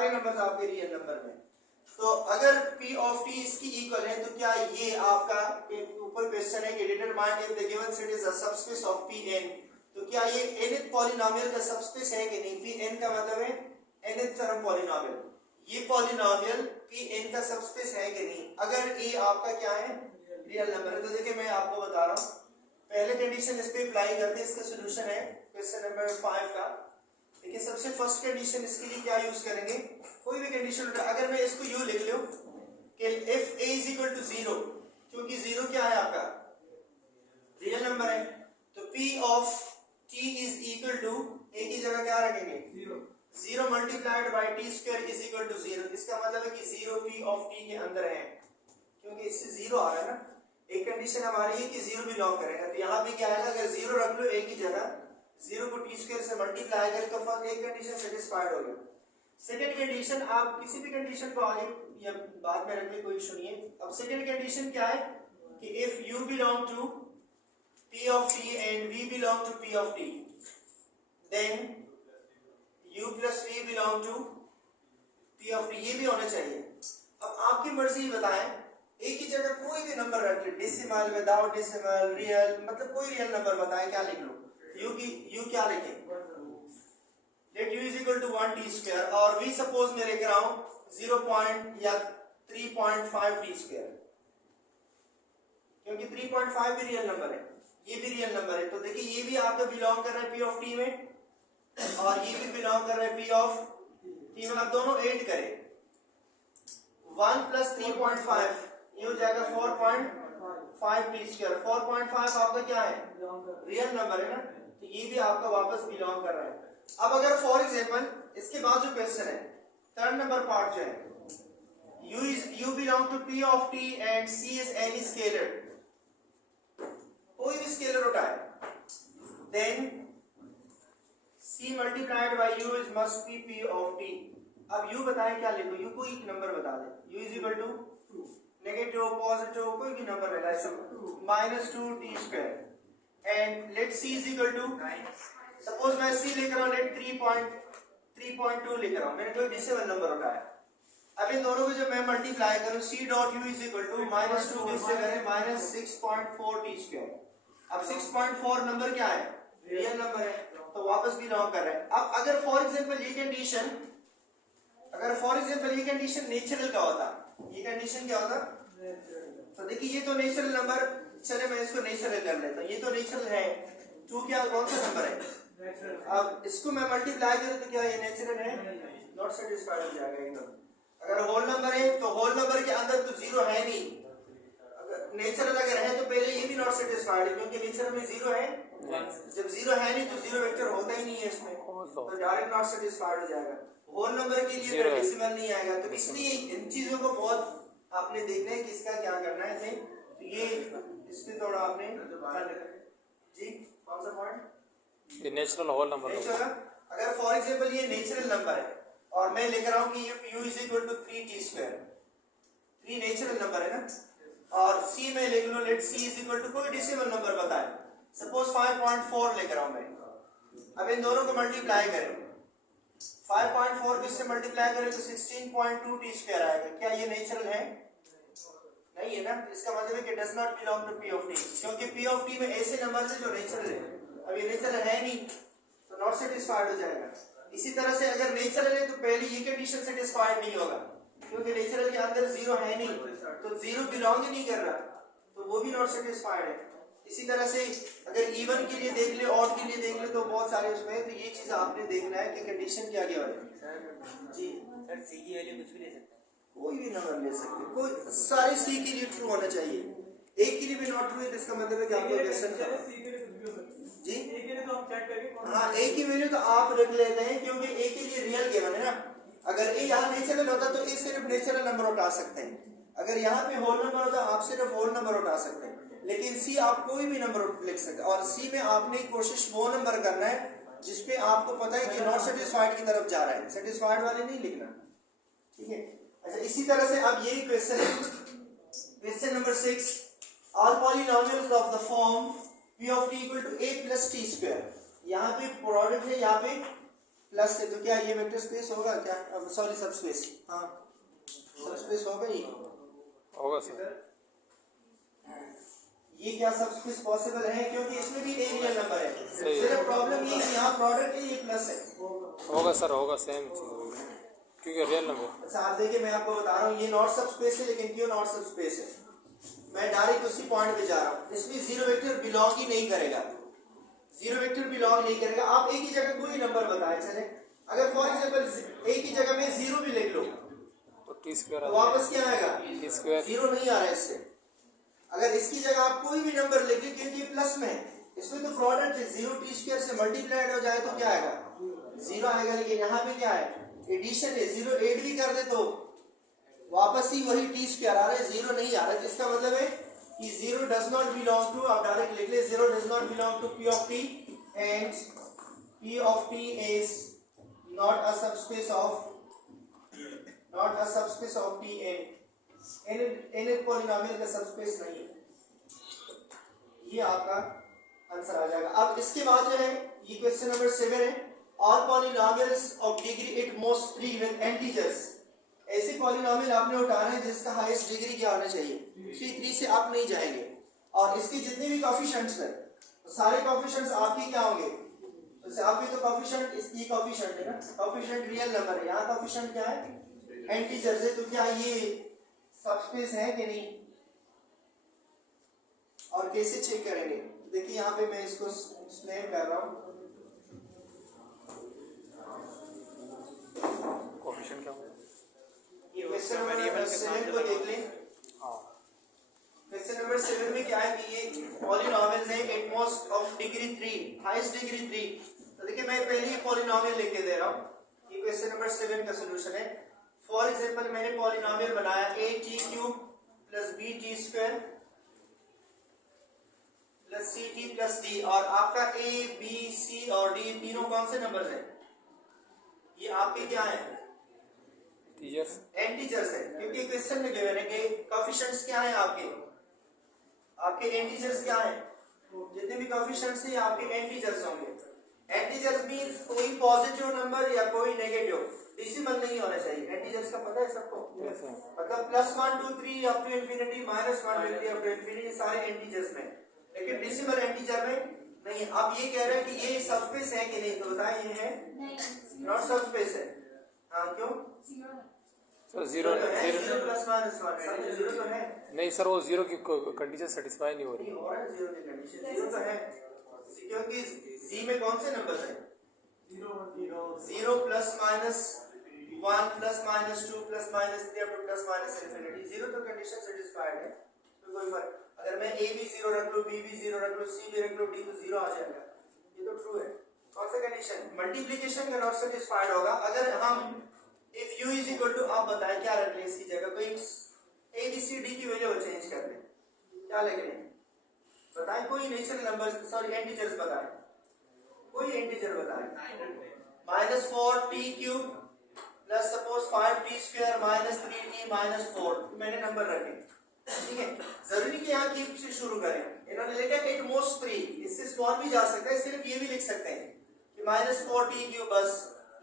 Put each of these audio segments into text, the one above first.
सारे नंबर्स आपके real number में। तो अगर p ऑफ t इसकी इक्वल है तो क्या ये आपका ऊपर क्वेश्चन है कि determine if the given set is a subspace of Pn, तो क्या ये nth पॉलिनोमियल का सबस्पेस है कि नहीं? Pn का मतलब है nth टर्म पॉलिनोमियल, ये पॉलिनोमियल Pn का सबस्पेस है कि नहीं? अगर a आपका क्या है रियल नंबर है तो देखिए मैं आपको बता रहा हूँ, पहले कंडीशन इस पे अप्लाई करते हैं, इसका सॉल्यूशन है क्वेश्चन नंबर 5 का। देखिए सबसे फर्स्ट कंडीशन इसके लिए क्या यूज करेंगे, कोई भी कंडीशन उठा, अगर मैं इसको यूं लिख लूं कि if a is equal to 0, क्योंकि 0 क्या है आपका रियल नंबर है, तो p of t is equal to a की जगह क्या रखेंगे 0 multiplied by t square is equal to 0। इसका मतलब है कि 0 p of t के अंदर है, क्योंकि इससे 0 आ रहा है ना। एक कंडीशन हमारी है कि 0 बिलोंग करेगा, तो यहाँ पे क्या आएगा, अगर 0 रख लो a की जगह, 0 को t स्क्वायर से मल्टीप्लाई करें तो फर्स्ट एक कंडीशन सेटिस्फाइड हो गया। सेकंड कंडीशन, आप किसी भी कंडीशन को आगे या बाद में रख ले, कोई इशू नहीं है। अब सेकंड कंडीशन क्या है कि if u belong to p of t and v belong to p of t, then u plus v belong to p of t, ये भी होना चाहिए। अब आपकी मर्जी बताएं, एक ही जगह कोई भी नंबर रख ले, डेसिमल, विदाउट डेसिमल, रियल, मतलब कोई रियल नंबर बताएं, क्या लिख लो, u क्या लिखें, let u is equal to 1 t square, और v सपोज मैं लेकर आऊं 0 या 3.5 t स्क्वायर, क्योंकि 3.5 भी रियल नंबर है, ये भी रियल नंबर है। तो देखिए ये भी आपका बिलोंग कर रहा है p ऑफ t में, और ये भी बिलोंग कर रहा है p ऑफ t में। अब दोनों ऐड करें, 1 प्लस 3.5 ये हो जाएगा 4.5 t स्क्वायर। 4.5 आपका क्या है रियल नंबर है ना, तो ये भी आपका वापस बिलोंग कर रहा है। अब अगर फॉर एग्जांपल इसके बाद जो क्वेश्चन है थर्ड नंबर पार्ट जो है, u belong to p of t and c is any scalar, कोई भी स्केलर उठाए, then c multiplied by u is must be p of t। अब u बताएं क्या लिखो, u को एक नंबर बता दे, u is equal to negative positive कोई भी नंबर है, -2 t square, and let c is equal to, suppose मैं c लिख रहा हूं, लेट 3.2 लिख रहा हूं, मैंने कोई डेसिमल नंबर उठाया। अब इन दोनों को जब मैं मल्टीप्लाई करूं, c dot u is equal to -2 किससे करें, -6.4 t स्क्वायर। अब 6.4 नंबर क्या है रियल नंबर है, तो वापस बिलोंग कर रहा है। अब अगर फॉर एग्जांपल ये कंडीशन, नेचुरल का होता, ये कंडीशन क्या होता, तो देखिए ये तो नेचुरल नंबर, चले मैं इसको नेचुरल कर लेता हूं, ये तो नेचुरल है, 2 क्या कौन सा नंबर है, अब इसको मैं मल्टीप्लाई करूं तो क्या ये नेचुरल है, नॉट सेटिस्फाइड हो जाएगा एकदम। अगर होल नंबर है तो होल नंबर के अंदर तो 0 है नहीं, अगर नेचुरल अगर है तो पहले ये भी नॉट सेटिस्फाइड है, क्योंकि नेचुरल में 0 है, जब 0 है नहीं तो 0 वेक्टर होता ही नहीं है इसमें, तो डायरेक्ट नॉट सेटिस्फाइड हो जाएगा। होल नंबर के लिए डेसिमल नहीं आएगा, तो इसलिए इन चीजों को बहुत आपने देखना है कि इसका क्या करना है, तो ये इसमें थोड़ा आपने जी कौन सा पॉइंट, ये नेचुरल होल नंबर नेचुरल। अगर फॉर एग्जांपल ये नेचुरल नंबर है और मैं लिख रहा हूं कि u is equal to 3t square, 3 natural number है ना, और c में लिख लो, let c is equal to कोई डेसिमल नंबर बताएं, सपोज 5.4 लिख रहा हूं मैं। अब इन दोनों को मल्टीप्लाई करें, 5.4 को इससे मल्टीप्लाई करें तो 16.2 t स्क्वायर आएगा। क्या ये नेचुरल है, नहीं है ना, इसका मतलब है कि does not belong to p of t, क्योंकि p ऑफ t में ऐसे नंबर है जो नेचुरल है, अब ये नेचुरल है नहीं तो नॉट सेटिस्फाइड हो जाएगा। इसी तरह से अगर नेचुरल है तो पहले ये कंडीशन सेटिस्फाइड नहीं होगा, क्योंकि नेचुरल के अंदर 0 है नहीं, तो 0 बिलोंग ही नहीं कर रहा, तो वो भी नॉट सेटिस्फाइड है। इसी तरह से अगर इवन के लिए देख ले, ऑड के लिए देख ले, तो बहुत सारे उसमें, तो ये चीज आपने देखना है कि कंडीशन क्या क्या है जी। सर सी की वैल्यू कुछ भी ले सकते हैं, कोई भी नंबर ले सकते, कोई सारे सी के लिए ट्रू होना चाहिए, एक के लिए भी नॉट ट्रू है, इसका मतलब है कि आपको क्वेश्चन जी हाँ, ए की वैल्यू तो आप रख लेते हैं, क्योंकि ए के लिए रियल गिवन है ना। अगर ए यहाँ नेचुरल होता तो ए सिर्फ नेचुरल नंबर उठा सकते हैं, अगर यहाँ पे होल नंबर होता आप सिर्फ होल नंबर उठा सकते हैं, लेकिन सी आप कोई भी नंबर लिख सकते हैं, और सी में आपने कोशिश वो नंबर करना है जिसपे आपको पता है कि नॉट सेटिस्फाइड की तरफ जा रहा है, सेटिस्फाइड वाले नहीं लिखना, ठीक है। अच्छा, इसी तरह से अब यही क्वेश्चन है, question number 6, all polynomials of the form p of t equal to a plus t square, यहाँ पे प्रोडक्ट है, यहाँ पे प्लस से, तो क्या ये वेक्टर स्पेस होगा क्या? सॉरी सबस्पेस, हाँ सबस्पेस होगा ये। होगा सर। ये क्या सबस्पेस पॉसिबल है? क्योंकि इसमें भी एक रियल नंबर है। सही है। सिर्फ प्रॉब्लम ये है यहाँ प्रोडक्ट है, ये प्लस है। होगा सर, होगा, सेम चीज़ होगी क्योंकि रियल नंबर। अच्छा आप देखिए, मैं आपको बता रहा हूँ ये नॉट सबस्पेस है, लेकिन क्यों नॉट सबस्पेस है? मैं डायरेक्ट उसी पॉइंट पे जा रहा हूँ। इसमें जीरो वेक्टर बिलोंग ही नहीं करेगा, जीरो वेक्टर बिलोंग नहीं करेगा। आप एक ही जगह कोई नंबर बताए चले, अगर फॉर एग्जांपल एक ही जगह में जीरो भी लिख लो तो टी स्क्वायर तो वापस क्या आएगा? T square. जीरो नहीं आ रहा है इससे। अगर इसकी जगह आप कोई भी नंबर लिख लीजिए क्योंकि प्लस में है, इसमें तो प्रोडक्ट है, जीरो टी स्क्वायर से मल्टीप्लाइड हो जाए तो क्या आएगा? जीरो आएगा। लेकिन यहाँ पे क्या है? एडिशन है, जीरो एड भी कर दे तो वापस ही वही टी स्क्वायर आ रहा है, जीरो नहीं आ रहा है। इसका मतलब है कि zero does not belong to, आप डायरेक्ट लिख ले, zero does not belong to p of t and p of t is not a subspace of, not a subspace of t and an polynomial का subspace नहीं है। ये आपका answer आ जाएगा। अब इसके बाद जो है ये क्वेश्चन नंबर 7 है, all polynomials of degree at most 3 with integers. ऐसे पॉलिनोमियल आपने उठाना है जिसका हाईएस्ट डिग्री क्या होना चाहिए? 3 से आप नहीं जाएंगे। और इसके जितने भी कोएफिशिएंट्स हैं सारे कोएफिशिएंट्स आपके क्या होंगे? जैसे आपके तो कोएफिशिएंट, इसकी कोएफिशिएंट है ना, कोएफिशिएंट रियल नंबर है, यहाँ कोएफिशिएंट क्या है? इंटीजर्स है। तो क्या ये सबस्पेस है कि नहीं? और कैसे चेक करेंगे? देखिए यहाँ पे मैं इसको एक्सप्लेन कर रहा हूँ। कोएफिशिएंट क्या होगा? ये क्वेश्चन नंबर 7 को देख लें। क्वेश्चन नंबर 7 में क्या है कि ये पॉलिनोमियल्स है at most of degree 3, highest degree 3। तो देखिए मैं पहले ही पॉलिनोमियल लिख के दे रहा हूँ। ये क्वेश्चन नंबर 7 का सॉल्यूशन है। फॉर एग्जांपल मैंने पॉलिनोमियल बनाया a(t³ + b(t²) + c(t + d) और आपका a, b, c और d तीनों कौन से नंबर्स हैं? ये आपके क्या हैं? इंटीजर्स। इंटीजर्स है, क्योंकि क्वेश्चन में गिवन है कि कोएफिशिएंट्स क्या हैं आपके? आपके इंटीजर्स क्या हैं? जितने भी कोएफिशिएंट्स हैं आपके इंटीजर्स होंगे। इंटीजर्स मींस कोई पॉजिटिव नंबर या कोई नेगेटिव, डेसिमल नहीं होना चाहिए। इंटीजर्स का पता है सबको? मतलब +1 2 3 up to infinity, -1 2 3 up to infinity, सारे इंटीजर्स में, लेकिन डेसिमल इंटीजर में नहीं। अब ये कह रहे हैं कि ये सबस्पेस है कि नहीं? तो बताएं ये है नॉट सबस्पेस है। हाँ क्यों? Sir zero zero plus minus 1 सब जीरो तो है नहीं सर, वो जीरो की कंडीशन सेटिस्फाई नहीं हो रही। नहीं हो रहा है, जीरो की कंडीशन जीरो तो है क्योंकि जी में कौन से नंबर है? Zero plus minus 1 plus minus 2 plus minus 3 up two plus minus infinity. Zero तो कंडीशन सेटिस्फाइड है, तो कोई फर्क। अगर मैं ए भी जीरो रख लूं, बी भी जीरो रख लूं, सी भी रख लूं, डी तो जीरो आ जाएगा। ये तो ट्रू है। कौन सा कंडीशन? मल्टीप्लिकेशन का नॉट सेटिस्फाइड होगा। अगर हम if u is equal to, आप बताएं क्या रख लें इसकी जगह? कोई ए बी सी डी की वैल्यू चेंज कर लें, क्या लिख लें? बताएं कोई नेचुरल नंबर, सॉरी इंटीजर्स बताएं, कोई इंटीजर बताएं। -4t³ plus suppose 5t² -3t -4 मैंने नंबर रखे, ठीक है। जरूरी कि यहाँ क्यूब से शुरू करें। इन्होंने लिखा एट मोस्ट 3, इससे स्मॉल भी जा सकता है, सिर्फ ये भी लिख सकते हैं कि -4t³ बस,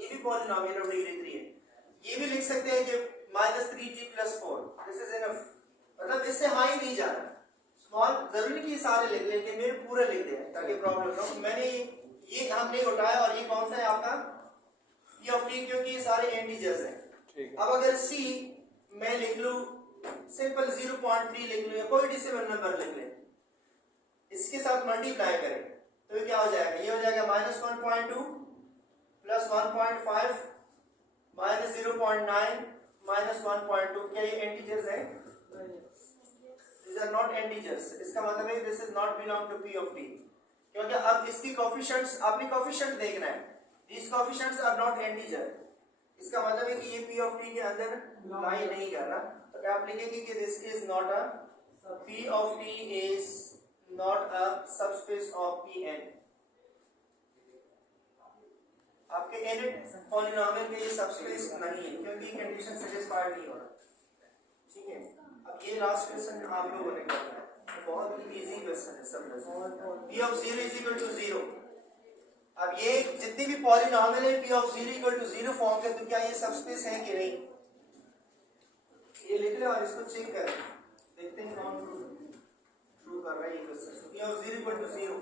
ये भी पॉलिनोमियल ऑफ डिग्री 3 है। ये भी लिख सकते हैं कि -3t + 4, दिस इज इनफ। मतलब इससे हाई नहीं जाना, स्मॉल जरूरी कि सारे लिख लेंगे, मेरे पूरे लिख दें ताकि प्रॉब्लम ना हो। मैंने ये हम नहीं उठाया। और ये कौन सा है आपका? p ऑफ t, क्योंकि ये सारे इंटीजर्स हैं। अब अगर c मैं लिख लूं सिंपल 0.3 लिख लूं या कोई डेसिमल नंबर लिख लें, इसके साथ मल्टीप्लाई करें तो ये क्या हो जाएगा? ये हो जाएगा -1.2 + 1.5 -0.9 -1.2। क्या ये इंटीजर्स हैं? These are not integers। इसका मतलब है this is not belong to p of t, क्योंकि अब इसकी कोएफिशिएंट्स, आपने कोएफिशिएंट देखना है। These coefficients are not integer। इसका मतलब है कि ये p of t के अंदर लाई नहीं कर रहा। तो आप लिखेंगे कि this is not a, p of t is not a subspace of Pn। आपके n पॉलिनोमियल के ये सबस्पेस नहीं है क्योंकि कंडीशन सेटिस्फाइड नहीं हो रहा, ठीक है। अब ये लास्ट क्वेश्चन आप लोगों ने करना है, बहुत इजी क्वेश्चन है सब। p of 0 = 0, अब ये जितनी भी पॉलिनॉमियल है p of 0 equal to 0 form के, तो क्या ये सबस्पेस है कि नहीं? ये लिख ले और इसको चेक कर देखते हैं कौन ट्रू कर रहा है ये question. p of 0 equal to 0